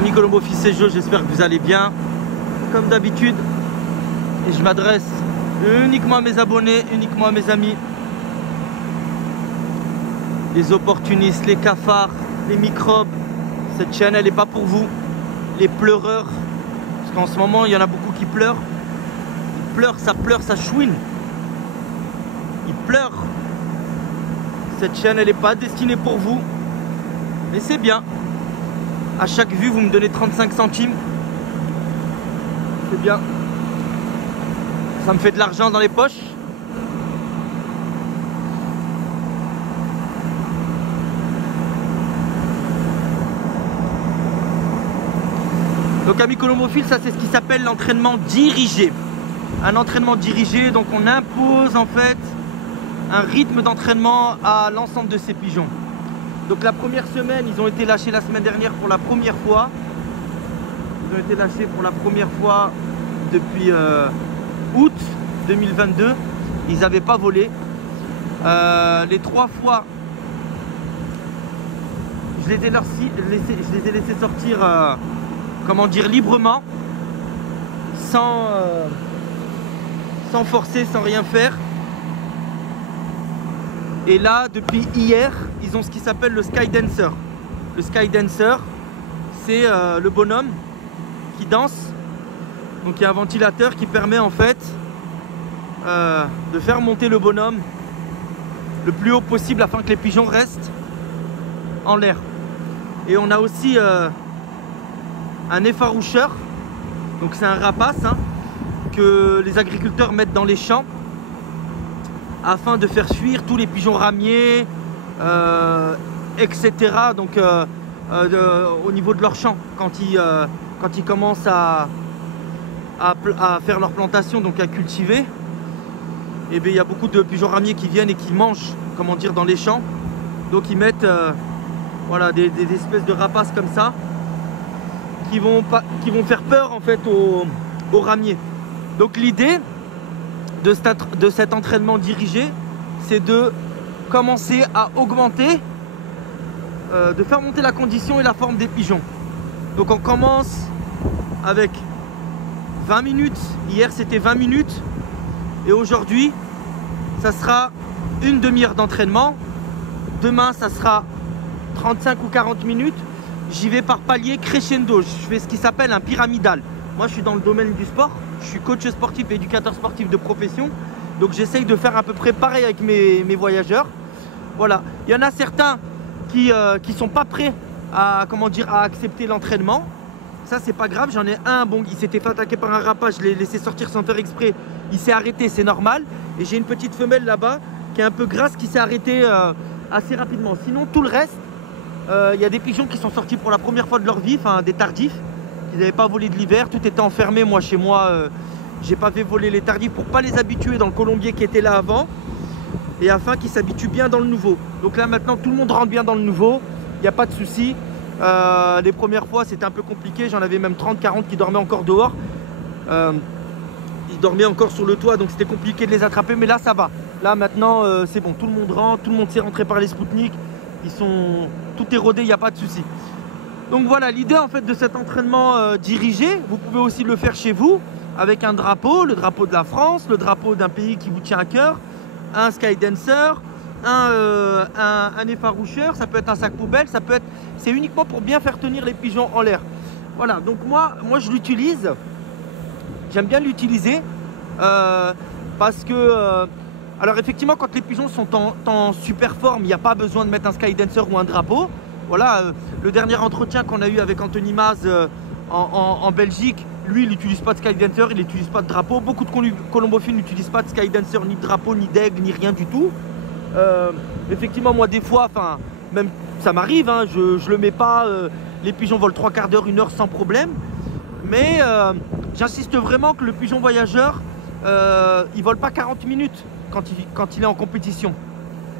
Amis Colombo Fils et Jo, j'espère que vous allez bien. Comme d'habitude, et je m'adresse uniquement à mes abonnés, uniquement à mes amis. Les opportunistes, les cafards, les microbes. Cette chaîne, elle n'est pas pour vous. Les pleureurs. Parce qu'en ce moment, il y en a beaucoup qui pleurent. Ils pleurent, ça chouine. Ils pleurent. Cette chaîne, elle n'est pas destinée pour vous. Mais c'est bien. À chaque vue, vous me donnez 35 centimes. C'est bien. Ça me fait de l'argent dans les poches. Donc amis colombophiles, ça c'est ce qui s'appelle l'entraînement dirigé. Un entraînement dirigé, donc on impose en fait un rythme d'entraînement à l'ensemble de ces pigeons. Donc la première semaine, ils ont été lâchés la semaine dernière pour la première fois. Ils ont été lâchés pour la première fois depuis août 2022. Ils n'avaient pas volé. Les 3 fois, je les ai laissés sortir, comment dire, librement, sans forcer, sans rien faire. Et là, depuis hier, ils ont ce qui s'appelle le Sky Dancer. Le Sky Dancer, c'est le bonhomme qui danse. Donc il y a un ventilateur qui permet en fait de faire monter le bonhomme le plus haut possible afin que les pigeons restent en l'air. Et on a aussi un effaroucheur. Donc c'est un rapace que les agriculteurs mettent dans les champs afin de faire fuir tous les pigeons ramiers, etc. Donc au niveau de leur champ, quand ils commencent à faire leur plantation, donc à cultiver, et bien il y a beaucoup de pigeons ramiers qui viennent et qui mangent, comment dire, dans les champs. Donc ils mettent voilà, des espèces de rapaces comme ça qui vont faire peur en fait aux ramiers. Donc l'idée de cet entraînement dirigé, c'est de commencer à augmenter, de faire monter la condition et la forme des pigeons. Donc on commence avec 20 minutes, hier c'était 20 minutes, et aujourd'hui ça sera une demi-heure d'entraînement. Demain ça sera 35 ou 40 minutes. J'y vais par palier crescendo, je fais ce qui s'appelle un pyramidal. Moi je suis dans le domaine du sport, je suis coach sportif et éducateur sportif de profession. Donc j'essaye de faire à peu près pareil avec mes voyageurs. Voilà, il y en a certains qui sont pas prêts à, comment dire, à accepter l'entraînement. Ça c'est pas grave, j'en ai un, bon, il s'était fait attaquer par un rapace, je l'ai laissé sortir sans faire exprès. Il s'est arrêté, c'est normal. Et j'ai une petite femelle là-bas qui est un peu grasse, qui s'est arrêtée assez rapidement. Sinon tout le reste, il y a des pigeons qui sont sortis pour la première fois de leur vie, enfin des tardifs. Ils n'avaient pas volé de l'hiver, tout était enfermé. Moi chez moi, j'ai pas fait voler les tardifs pour pas les habituer dans le colombier qui était là avant, et afin qu'ils s'habituent bien dans le nouveau. Donc là maintenant tout le monde rentre bien dans le nouveau, il n'y a pas de souci. Les premières fois c'était un peu compliqué, j'en avais même 30-40 qui dormaient encore dehors. Ils dormaient encore sur le toit, donc c'était compliqué de les attraper, mais là ça va. Là maintenant c'est bon, tout le monde rentre, tout le monde s'est rentré par les Spoutniks, tout est rodé, il n'y a pas de souci. Donc voilà, l'idée en fait de cet entraînement dirigé, vous pouvez aussi le faire chez vous avec un drapeau, le drapeau de la France, le drapeau d'un pays qui vous tient à cœur, un Sky Dancer, un effaroucheur, ça peut être un sac poubelle, ça peut être, c'est uniquement pour bien faire tenir les pigeons en l'air. Voilà, donc moi je l'utilise, j'aime bien l'utiliser parce que alors effectivement quand les pigeons sont en super forme, il n'y a pas besoin de mettre un Sky Dancer ou un drapeau. Voilà, le dernier entretien qu'on a eu avec Anthony Maz en Belgique, lui il n'utilise pas de Sky Dancer, il n'utilise pas de drapeau. Beaucoup de colombophiles n'utilisent pas de Sky Dancer, ni de drapeau, ni d'aigle, ni rien du tout. Effectivement moi des fois, enfin même ça m'arrive, je le mets pas, les pigeons volent 3/4 d'heure, 1 heure sans problème. Mais j'insiste vraiment que le pigeon voyageur, il vole pas 40 minutes quand il est en compétition.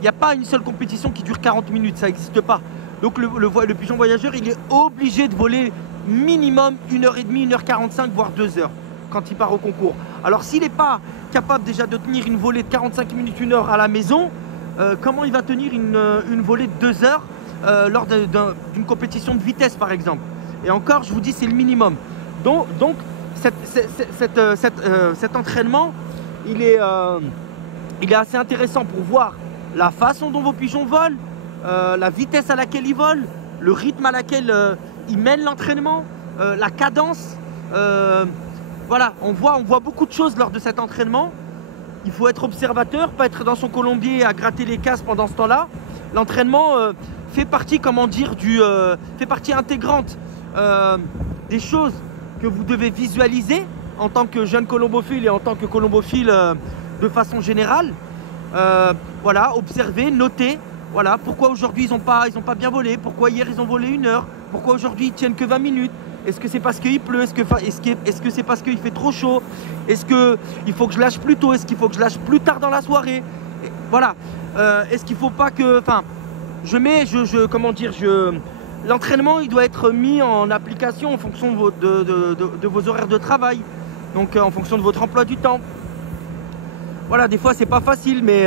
Il n'y a pas une seule compétition qui dure 40 minutes, ça n'existe pas. Donc le pigeon voyageur, il est obligé de voler minimum 1h30, 1h45, voire 2 heures quand il part au concours. Alors s'il n'est pas capable déjà de tenir une volée de 45 minutes, 1 heure à la maison, comment il va tenir une volée de 2 heures lors d'une compétition de vitesse par exemple? Et encore, je vous dis, c'est le minimum. Donc cet entraînement, il est assez intéressant pour voir la façon dont vos pigeons volent, la vitesse à laquelle ils volent, le rythme à laquelle ils mènent l'entraînement, la cadence. Voilà, on voit beaucoup de choses lors de cet entraînement. Il faut être observateur, pas être dans son colombier à gratter les casses pendant ce temps-là. L'entraînement fait partie, comment dire, fait partie intégrante des choses que vous devez visualiser en tant que jeune colombophile et en tant que colombophile de façon générale. Voilà, observer, noter. Voilà, pourquoi aujourd'hui ils ont pas bien volé, pourquoi hier ils ont volé 1 heure, pourquoi aujourd'hui ils tiennent que 20 minutes. Est-ce que c'est parce qu'il pleut? Est-ce que c'est parce qu'il fait trop chaud? Est-ce qu'il faut que je lâche plus tôt? Est-ce qu'il faut que je lâche plus tard dans la soirée? Et voilà. Est-ce qu'il faut pas que... Enfin, l'entraînement, il doit être mis en application en fonction de vos horaires de travail. Donc, en fonction de votre emploi du temps. Voilà, des fois, c'est pas facile, mais...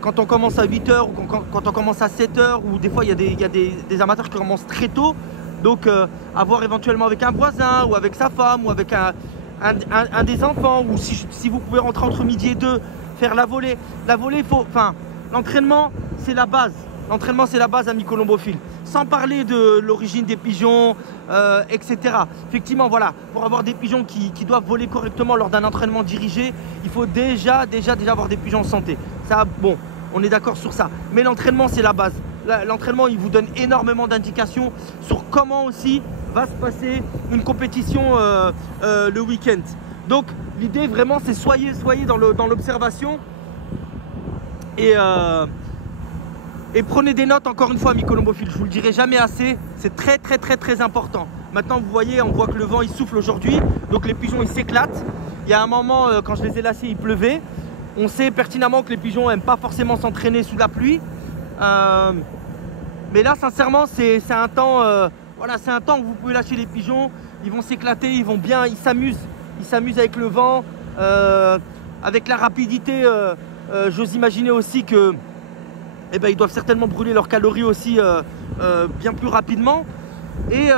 quand on commence à 8 h ou quand on commence à 7 h, ou des fois il y a des amateurs qui commencent très tôt, donc à voir éventuellement avec un voisin ou avec sa femme ou avec un des enfants, ou si vous pouvez rentrer entre midi et 2, faire la volée. La volée, l'entraînement c'est la base. L'entraînement c'est la base, ami colombophile. Sans parler de l'origine des pigeons, etc. Effectivement, voilà, pour avoir des pigeons qui doivent voler correctement lors d'un entraînement dirigé, il faut déjà avoir des pigeons en santé. Ça, bon, on est d'accord sur ça. Mais l'entraînement, c'est la base. L'entraînement, il vous donne énormément d'indications sur comment aussi va se passer une compétition le week-end. Donc, l'idée vraiment, c'est soyez dans l'observation et prenez des notes, encore une fois, amis colombophiles. Je vous le dirai jamais assez. C'est très important. Maintenant, vous voyez, on voit que le vent, il souffle aujourd'hui. Donc, les pigeons, ils s'éclatent. Il y a un moment, quand je les ai lassés, il pleuvait. On sait pertinemment que les pigeons n'aiment pas forcément s'entraîner sous la pluie. Mais là, sincèrement, c'est un temps, voilà, c'est un temps où vous pouvez lâcher les pigeons. Ils vont s'éclater, ils vont bien, ils s'amusent. Ils s'amusent avec le vent, avec la rapidité. J'ose imaginer aussi que, eh ben, ils doivent certainement brûler leurs calories aussi bien plus rapidement. Et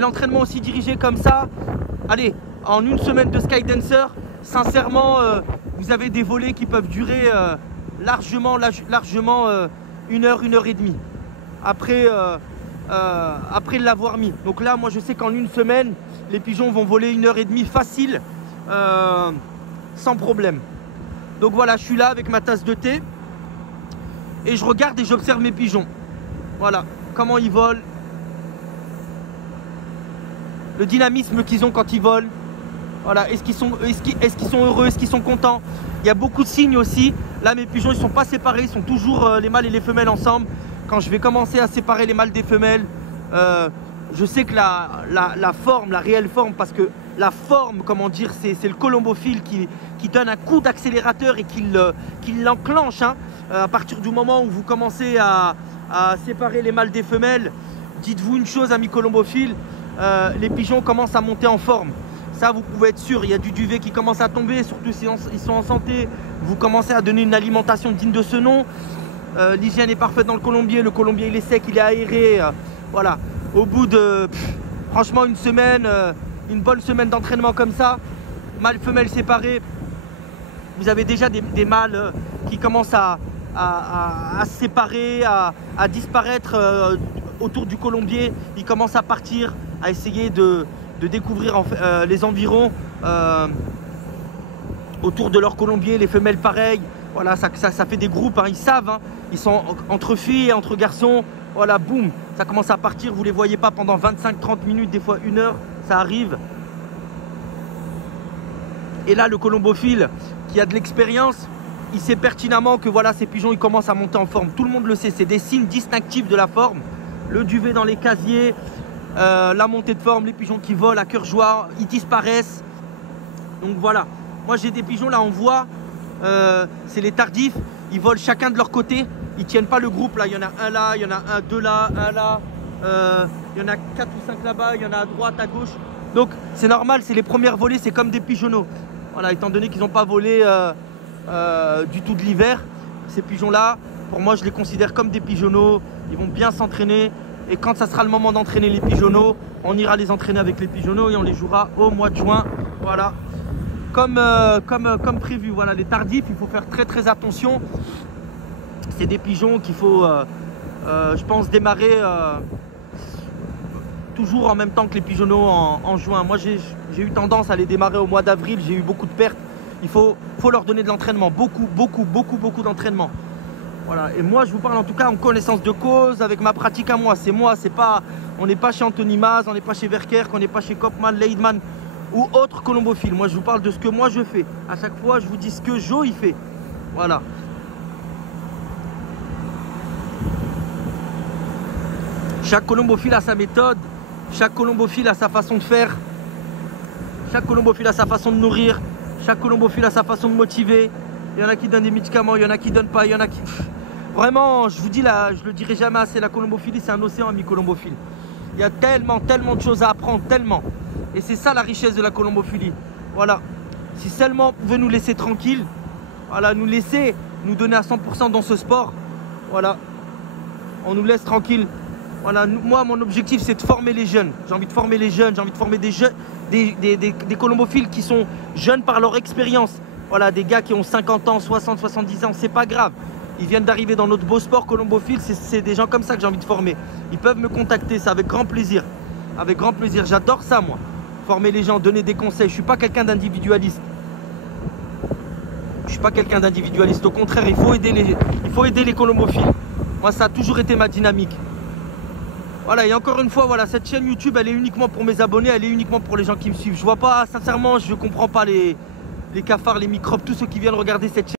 l'entraînement aussi dirigé comme ça. Allez, en une semaine de Skydancer, sincèrement, vous avez des volées qui peuvent durer largement 1 heure, 1 heure et demie après l'avoir mis. Donc là, moi je sais qu'en une semaine, les pigeons vont voler 1 heure et demie facile, sans problème. Donc voilà, je suis là avec ma tasse de thé et je regarde et j'observe mes pigeons. Voilà, comment ils volent, le dynamisme qu'ils ont quand ils volent. Voilà, est-ce qu'ils sont heureux, est-ce qu'ils sont contents? Il y a beaucoup de signes aussi. Là, mes pigeons, ils ne sont pas séparés, ils sont toujours les mâles et les femelles ensemble. Quand je vais commencer à séparer les mâles des femelles, je sais que la forme, la réelle forme, parce que la forme, comment dire, c'est le colombophile qui donne un coup d'accélérateur et qui l'enclenche. Hein. À partir du moment où vous commencez à séparer les mâles des femelles, dites-vous une chose, amis colombophiles, les pigeons commencent à monter en forme. Ça, vous pouvez être sûr, il y a du duvet qui commence à tomber, surtout si ils sont en santé. Vous commencez à donner une alimentation digne de ce nom. L'hygiène est parfaite dans le colombier il est sec, il est aéré. Voilà, au bout de, franchement, une semaine, une bonne semaine d'entraînement comme ça, mâle-femelle séparés, vous avez déjà des mâles qui commencent à se séparer, à disparaître autour du colombier. Ils commencent à partir, à essayer de découvrir les environs autour de leur colombier, les femelles pareilles. Voilà, ça fait des groupes, hein, ils savent, hein, ils sont entre filles et entre garçons. Voilà, boum, ça commence à partir, vous ne les voyez pas pendant 25-30 minutes, des fois 1 heure, ça arrive. Et là, le colombophile qui a de l'expérience, il sait pertinemment que voilà, ces pigeons, ils commencent à monter en forme. Tout le monde le sait, c'est des signes distinctifs de la forme. Le duvet dans les casiers, la montée de forme, les pigeons qui volent à cœur joie, ils disparaissent. Donc voilà, moi j'ai des pigeons là, on voit, c'est les tardifs, ils volent chacun de leur côté, ils tiennent pas le groupe là, il y en a un là, il y en a un, deux là, un là, il y en a 4 ou 5 là-bas, il y en a à droite, à gauche. Donc c'est normal, c'est les premières volées, c'est comme des pigeonneaux. Voilà, étant donné qu'ils n'ont pas volé du tout de l'hiver, ces pigeons là, pour moi je les considère comme des pigeonneaux, ils vont bien s'entraîner. Et quand ça sera le moment d'entraîner les pigeonneaux, on ira les entraîner avec les pigeonneaux et on les jouera au mois de juin. Voilà. Comme prévu. Voilà, les tardifs, il faut faire très attention. C'est des pigeons qu'il faut, je pense, démarrer toujours en même temps que les pigeonneaux en juin. Moi, j'ai eu tendance à les démarrer au mois d'avril. J'ai eu beaucoup de pertes. Il faut leur donner de l'entraînement. Beaucoup d'entraînement. Voilà. Et moi, je vous parle en tout cas en connaissance de cause, avec ma pratique à moi. C'est moi, c'est pas, on n'est pas chez Anthony Maz, on n'est pas chez Verkerk, on n'est pas chez Kopman, Leidman ou autre colombophile. Moi, je vous parle de ce que moi je fais. À chaque fois, je vous dis ce que Joe il fait. Voilà. Chaque colombophile a sa méthode, chaque colombophile a sa façon de faire, chaque colombophile a sa façon de nourrir, chaque colombophile a sa façon de motiver. Il y en a qui donnent des médicaments, il y en a qui donnent pas, il y en a qui... Vraiment, je vous dis là, je le dirai jamais assez, la colombophilie, c'est un océan ami colombophile. Il y a tellement de choses à apprendre, tellement. Et c'est ça la richesse de la colombophilie. Voilà. Si seulement on pouvait nous laisser tranquilles, voilà, nous laisser nous donner à 100% dans ce sport, voilà, on nous laisse tranquilles. Voilà, moi, mon objectif, c'est de former les jeunes. J'ai envie de former les jeunes, j'ai envie de former des jeunes, des colombophiles qui sont jeunes par leur expérience. Voilà, des gars qui ont 50 ans, 60, 70 ans, c'est pas grave. Ils viennent d'arriver dans notre beau sport colombophile, c'est des gens comme ça que j'ai envie de former. Ils peuvent me contacter, c'est avec grand plaisir. Avec grand plaisir, j'adore ça moi. Former les gens, donner des conseils. Je suis pas quelqu'un d'individualiste. Je suis pas quelqu'un d'individualiste. Au contraire, il faut aider les colombophiles. Moi, ça a toujours été ma dynamique. Voilà, et encore une fois, voilà, cette chaîne YouTube, elle est uniquement pour mes abonnés, elle est uniquement pour les gens qui me suivent. Je vois pas, sincèrement, je comprends pas les cafards, les microbes, tous ceux qui viennent regarder cette chaîne.